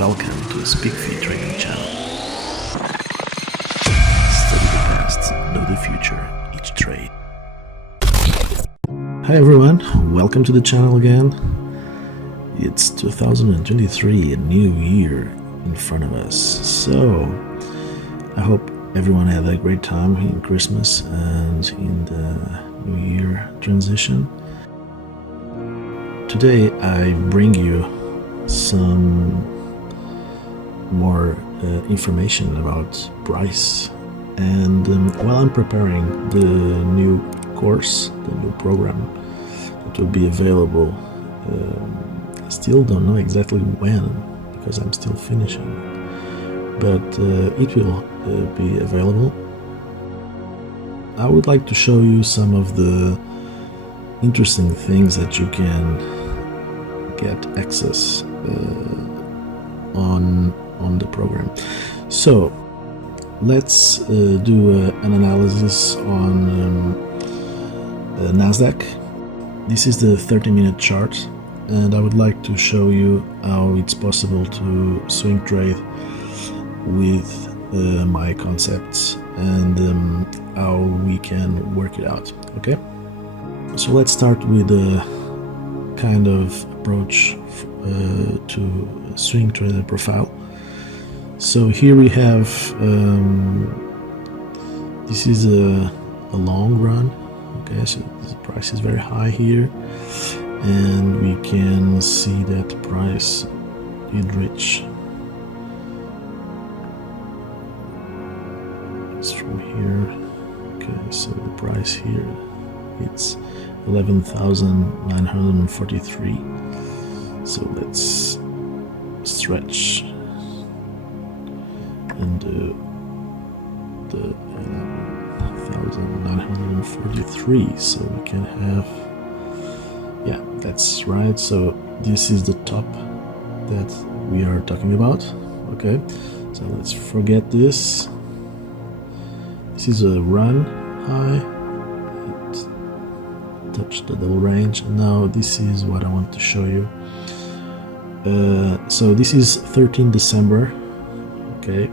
Welcome to the SPKFeat trading channel. Study the past, know the future, each trade. Hi everyone, welcome to the channel again. It's 2023, a new year in front of us. So, I hope everyone had a great time in Christmas and in the New Year transition. Today I bring you some more information about price, and while I'm preparing the new course, the new program that will be available, I still don't know exactly when, because I'm still finishing, but it will be available. I would like to show you some of the interesting things that you can get access on the program. So let's do an analysis on Nasdaq. This is the 30-minute chart, and I would like to show you how it's possible to swing trade with my concepts and how we can work it out. Okay, so let's start with a kind of approach to swing trader profile. So here we have this is a long run. Okay, so the price is very high here, and we can see that the price did reach, it's from here. Okay, so the price here, it's 11,943. So let's stretch and the 11,943, so we can have, yeah, that's right. So this is the top that we are talking about. Okay, so let's forget this. This is a run high, it touched the double range, and now this is what I want to show you. So this is 13 December, okay,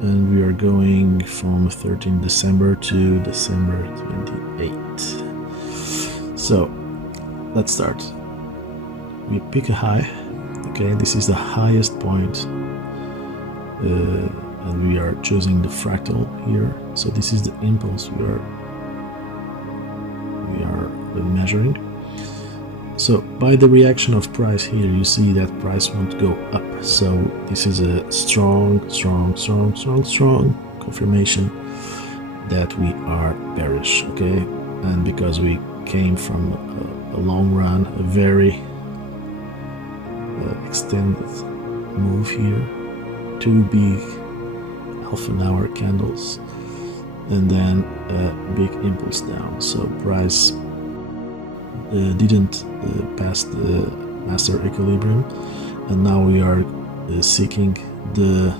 and we are going from 13 December to December 28. So let's start. We pick a high, okay, this is the highest point, and we are choosing the fractal here. So this is the impulse we are measuring. So by the reaction of price here, you see that price won't go up. So this is a strong confirmation that we are bearish, okay? And because we came from a long run, a very extended move here, two big half-an-hour candles, and then a big impulse down. So price didn't pass the master equilibrium, and now we are seeking the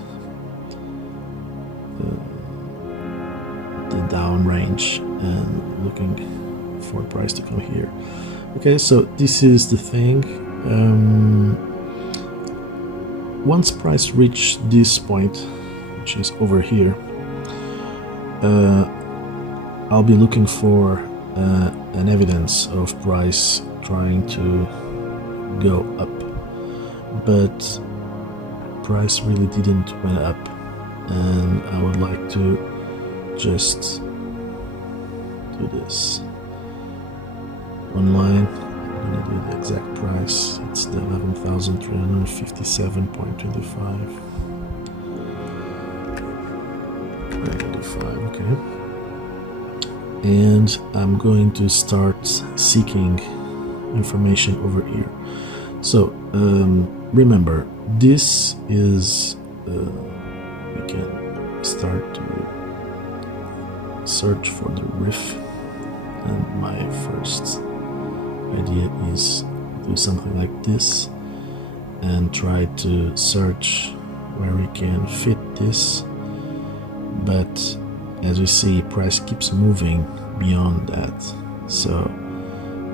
down range and looking for price to come here. Okay, so this is the thing. Once price reach this point, which is over here, I'll be looking for an evidence of price trying to go up, but price really didn't went up, and I would like to just do this one line. I'm gonna do the exact price. It's the 11,357.25. Okay, and I'm going to start seeking information over here. So remember, this is we can start to search for the riff, and my first idea is do something like this and try to search where we can fit this, but as we see, price keeps moving beyond that. So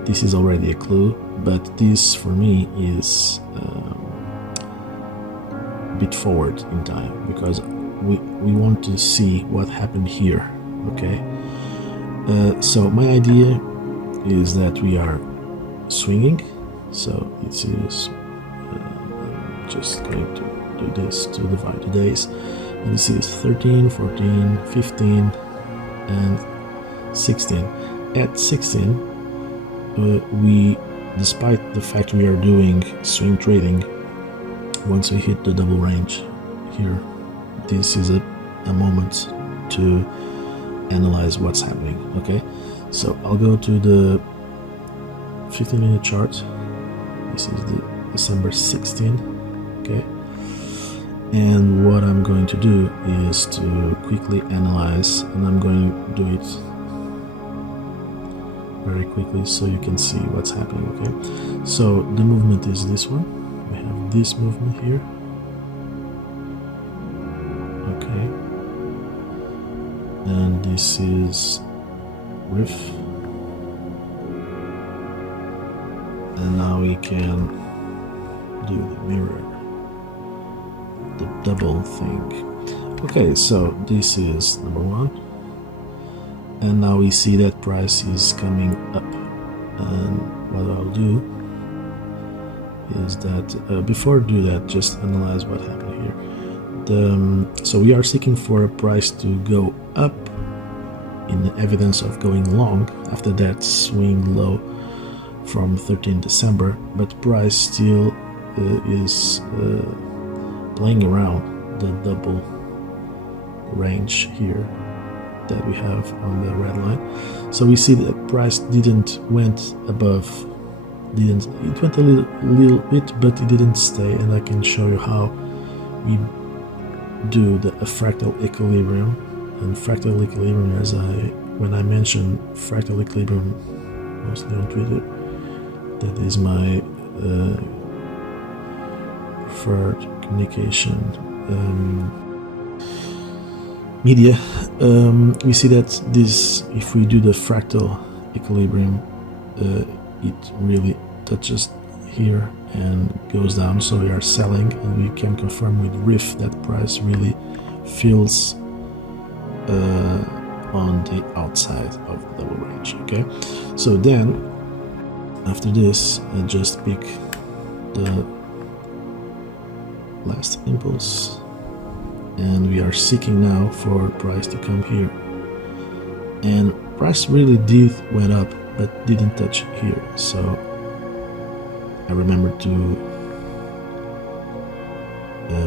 this is already a clue, but this for me is bit forward in time, because we want to see what happened here. Okay, so my idea is that we are swinging, so it is just going to do this to divide the days, and this is 13, 14, 15 and 16. At 16 we, despite the fact we are doing swing trading, once we hit the double range here, this is a moment to analyze what's happening. Okay, so I'll go to the 15-minute chart. This is the December 16. Okay, and what I'm going to do is to quickly analyze, and I'm going to do it very quickly so you can see what's happening. Okay, so the movement is this one. We have this movement here. Okay, and this is riff, and now we can do the mirror, the double thing. Okay, so this is number one, and now we see that price is coming up, and what I'll do is that before I do that, just analyze what happened here. So we are seeking for a price to go up in the evidence of going long after that swing low from 13 December, but price still is playing around the double range here that we have on the red line. So we see that price didn't went above, it went a little bit, but it didn't stay, and I can show you how we do a fractal equilibrium. And fractal equilibrium, when I mention fractal equilibrium mostly on Twitter, that is my preferred communication media. We see that this, if we do the fractal equilibrium, it really touches here and goes down, so we are selling, and we can confirm with riff that price really feels on the outside of the double range. Okay, so then after this, I just pick the last impulse, and we are seeking now for price to come here, and price really went up but didn't touch here. So I remember to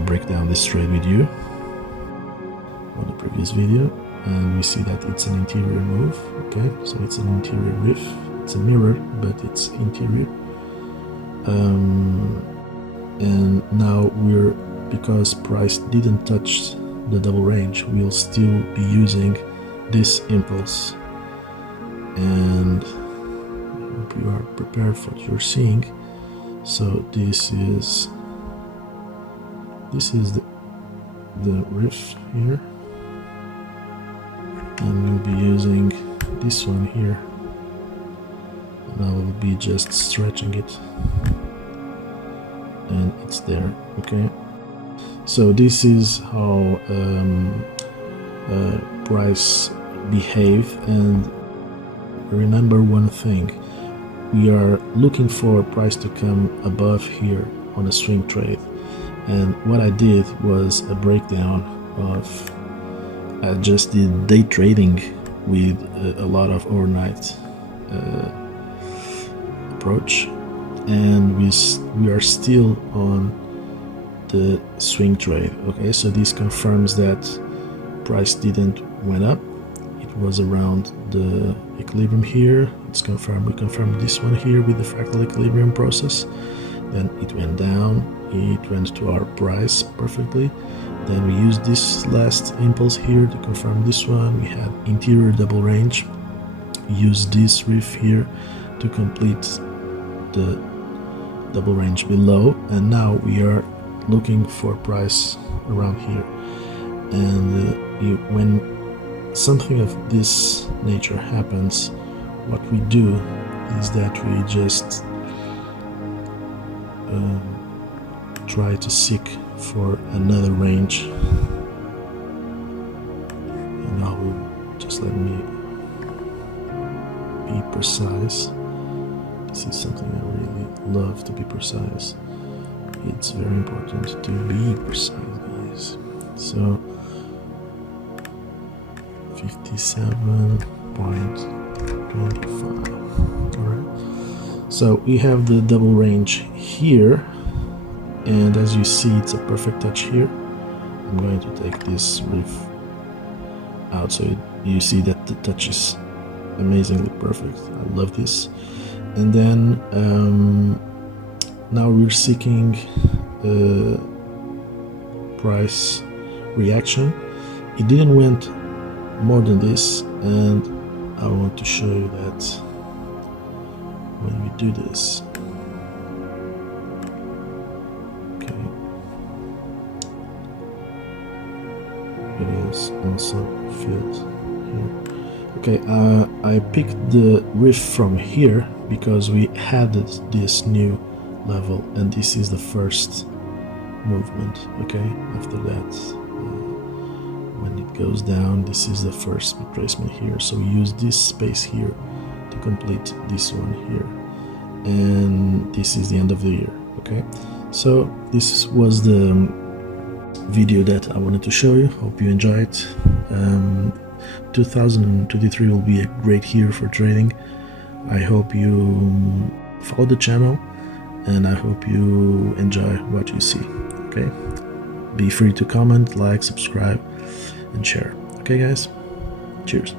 break down this trade with you on the previous video, and we see that it's an interior move. Okay, so it's an interior riff, it's a mirror, but it's interior. And now because price didn't touch the double range, we'll still be using this impulse, and you are prepared for what you're seeing. So this is the riff here, and we'll be using this one here, and I will be just stretching it, and it's there. Okay, so this is how price behave. And remember one thing, we are looking for price to come above here on a swing trade, and what I did was a breakdown of, I just did day trading with a lot of overnight approach, and we are still on the swing trade. Okay, so this confirms that price didn't went up, it was around the equilibrium here. It's confirmed. We confirmed this one here with the fractal equilibrium process, then it went down, it went to our price perfectly, then we used this last impulse here to confirm this one. We had interior double range, we used this riff here to complete the double range below, and now we are looking for price around here. And when something of this nature happens, what we do is that we just try to seek for another range, and I will just let me be precise. This is something I really love, to be precise. It's very important to be precise, guys. So 57.25. Alright. So we have the double range here, and as you see, it's a perfect touch here. I'm going to take this riff out so you see that the touch is amazingly perfect. I love this. And then now we're seeking price reaction. It didn't went more than this, and I want to show you that when we do this, okay, it is also filled here. Okay, I picked the riff from here because we added this new level, and this is the first movement. Okay, after that, when it goes down, this is the first retracement here. So we use this space here to complete this one here, and this is the end of the year. Okay, so this was the video that I wanted to show you. Hope you enjoy it. 2023 will be a great year for trading. I hope you follow the channel, and I hope you enjoy what you see. Okay, be free to comment, like, subscribe, and share. Okay, guys, cheers.